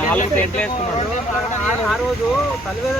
నాలుగు టెంట్లు వేసుకున్నాడు. ఆ రోజు తల్లివేద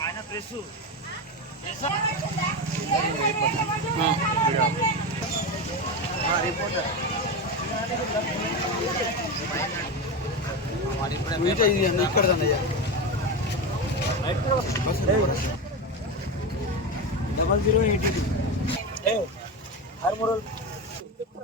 ఆయన press double zero eighty two ఆరు మూడు వాళ్ళ ఇక్కడ తీసుకున్నాను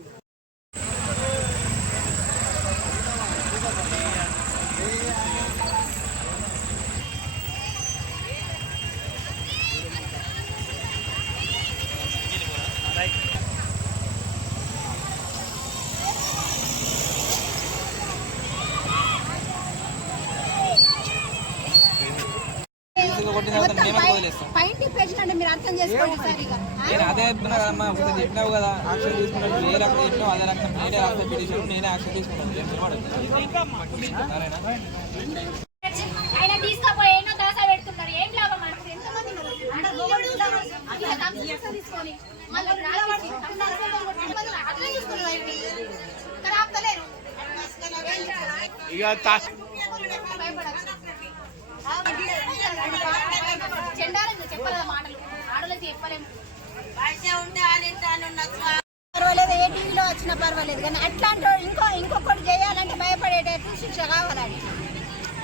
నేను అదే చెప్తున్నా కదమ్మా ఒకటి చెప్పినావు కదా యాక్షన్ తీసుకున్నాడు ఏ రకం చెప్పినావు అదే రకం నేనే యాక్షన్ పిటిషన్ నేనే యాక్షన్ తీసుకున్నాను ఏం నిలబడదు ఆయన తీసుకపోయి ఎన్నో దోశ పెడుతున్నారు ఏం లాభం మనకు ఎంతమంది ఉన్నారు? అందరూ మొగోళ్ళు ఉన్నారు. ఇలా కంప్యూటర్ తీసుకొని మళ్ళీ రాసి అట్లా చూస్తున్నారు ఏంటి? ఇక్కడ ఆపుతలేరు. ఇక భయపడకు. చెప్పలేము పర్వాలేదు ఏ టీవీలో వచ్చినా పర్వాలేదు. కానీ అట్లాంటి ఇంకో ఇంకొకటి చేయాలంటే భయపడేటట్టు శిక్ష కావాలని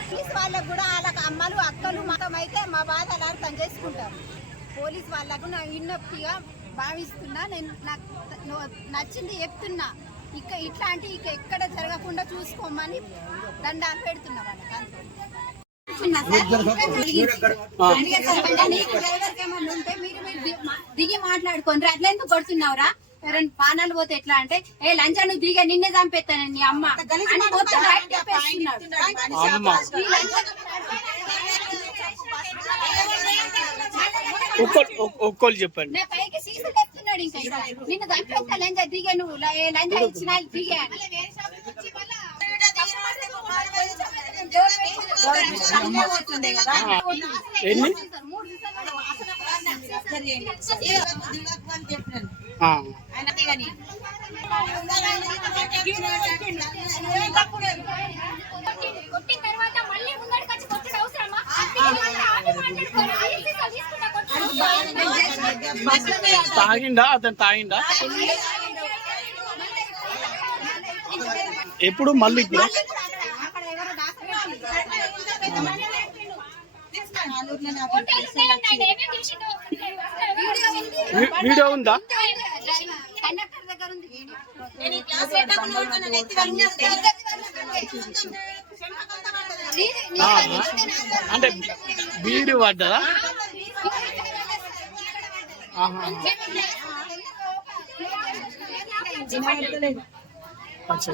పోలీస్ వాళ్ళకు కూడా వాళ్ళకి అమ్మలు అక్కలు మతం అయితే మా బాధలు అర్థం చేసుకుంటారు. పోలీస్ వాళ్ళకు నా విన్నప్తిగా భావిస్తున్నా. నేను నాకు నచ్చింది చెప్తున్నా. ఇక ఇట్లాంటి ఇక ఎక్కడ జరగకుండా చూసుకోమని దండాలు పెడుతున్నా వాళ్ళకి. అంతే. దిగి మాట్లాడుకోండి. అట్లా ఎందుకు కొడుతున్నావురా? ఎవరైనా పానాలు పోతే ఎట్లా అంటే ఏ లంచా నువ్వు దిగే నిన్నే చంపేస్తాను నీ అమ్మ. ఒక్కోళ్ళు చెప్పండి. నా పైకి సీసీ చెప్తున్నాడు ఇంకా. నిన్ను చంపేస్తా లంచా దిగే నువ్వు. లంచా ఇచ్చినా దిగే. ఎన్ని? కొట్టిన తర్వాత మళ్ళీ ముందడికి వచ్చి అవసరమా తాగిండా? అతను తాగిండా? ఎప్పుడు? మళ్ళీ అక్కడ వీడియో ఉందా? అంటే బీడి పడ్డదా? అచ్చా.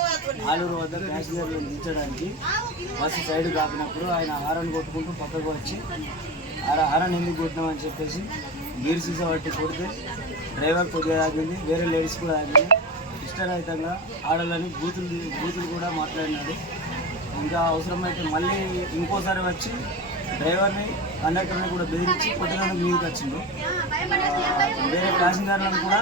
ఆలూరు వద్ద ప్యాసింజర్లు దించడానికి బస్సు సైడ్ కాపినప్పుడు ఆయన హారన్ కొట్టుకుంటూ పక్కకు వచ్చి హార హారన్ ఎందుకు కొట్టినామని చెప్పేసి గీర్ సీసా పట్టి కొడితే డ్రైవర్ కొద్దిగా ఆగింది వేరే లేడీస్ కూడా ఆగింది ఇష్టరహితంగా ఆడాలని బూతులు బూతులు కూడా మాట్లాడినాడు. ఇంకా అవసరమైతే మళ్ళీ ఇంకోసారి వచ్చి డ్రైవర్ని కండక్టర్ని కూడా బెదిరించి కొట్టడానికి మీదకి వచ్చిండు వేరే ప్యాసింజర్లను కూడా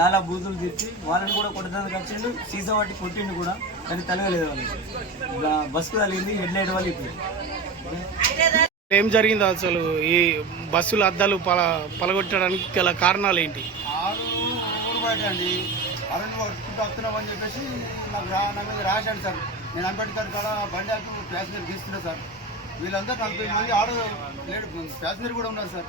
చాలా బూతులు తిప్పి వాళ్ళని కూడా కొట్టడానికి వచ్చిండు. సీసా పట్టి కొట్టిండు కూడా కానీ తలగలేదు వాళ్ళకి బ- బస్సుకు తగిలింది హెడ్ లైట్ వాళ్ళు ఇప్పుడు. ఏం జరిగింది అసలు? ఈ బస్సుల అద్దాలు పల పలగొట్టడానికి గల కారణాలు ఏంటి? ఆరు ఊరు బయట అండి అరణ్ వర్క్కుంటూ వస్తున్నామని చెప్పేసి నాకు రా నా మీద రాశాడు సార్. నేను అంబేద్కర్ కాడ బండి ఆపి ప్యాసింజర్ తీసుకున్నా సార్. వీళ్ళందరూ నలభై మంది ఆడ లేడు. ప్యాసింజర్ కూడా ఉన్నారు సార్.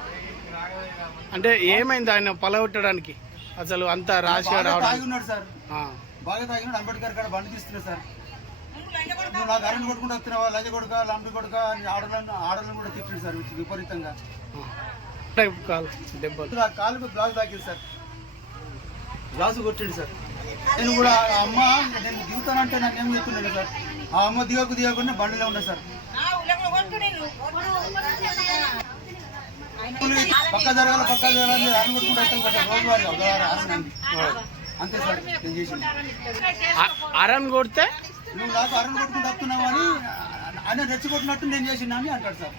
అంటే ఏమైంది ఆయన పలగొట్టడానికి? అసలు అంత రాసి బాగా రావడం. తాగి ఉన్నాడు సార్. ఆ. బాగా తాగినాడు అంబేద్కర్ కాడ బండి తీసుకున్నా సార్. నువ్వు నాకు అరణ్ కొట్టుకుంటూ వస్తున్నావా లంజ కొడుక లంపి కొడుక అని ఆడలను ఆడలను కూడా తిట్టాడు సార్ విపరీతంగా. టైప్ కాల్ దెబ్బలు. నా కాలుకు బ్లాస్ తాకింది సార్. గ్లాసు కొట్టిండు సార్. నేను కూడా ఆ అమ్మ నేను దిగుతానంటే నాకు ఏం చెప్తున్నాడు సార్? ఆ అమ్మ దిగకు దిగకుండా బండిలో ఉండే సార్. పక్క జరగాలి పక్క జరగాలి అన్నం కొట్టుకుంటూ రోజువారీ. అంతే సార్ నేను చేసింది. అ- అరన్ కొడితే? నువ్వు నాకు అరవై కొట్టుకుంటూ వస్తున్నావు అని ఆయన రెచ్చికొట్టినట్టు నేను చేసిన అని అంటాడు సార్.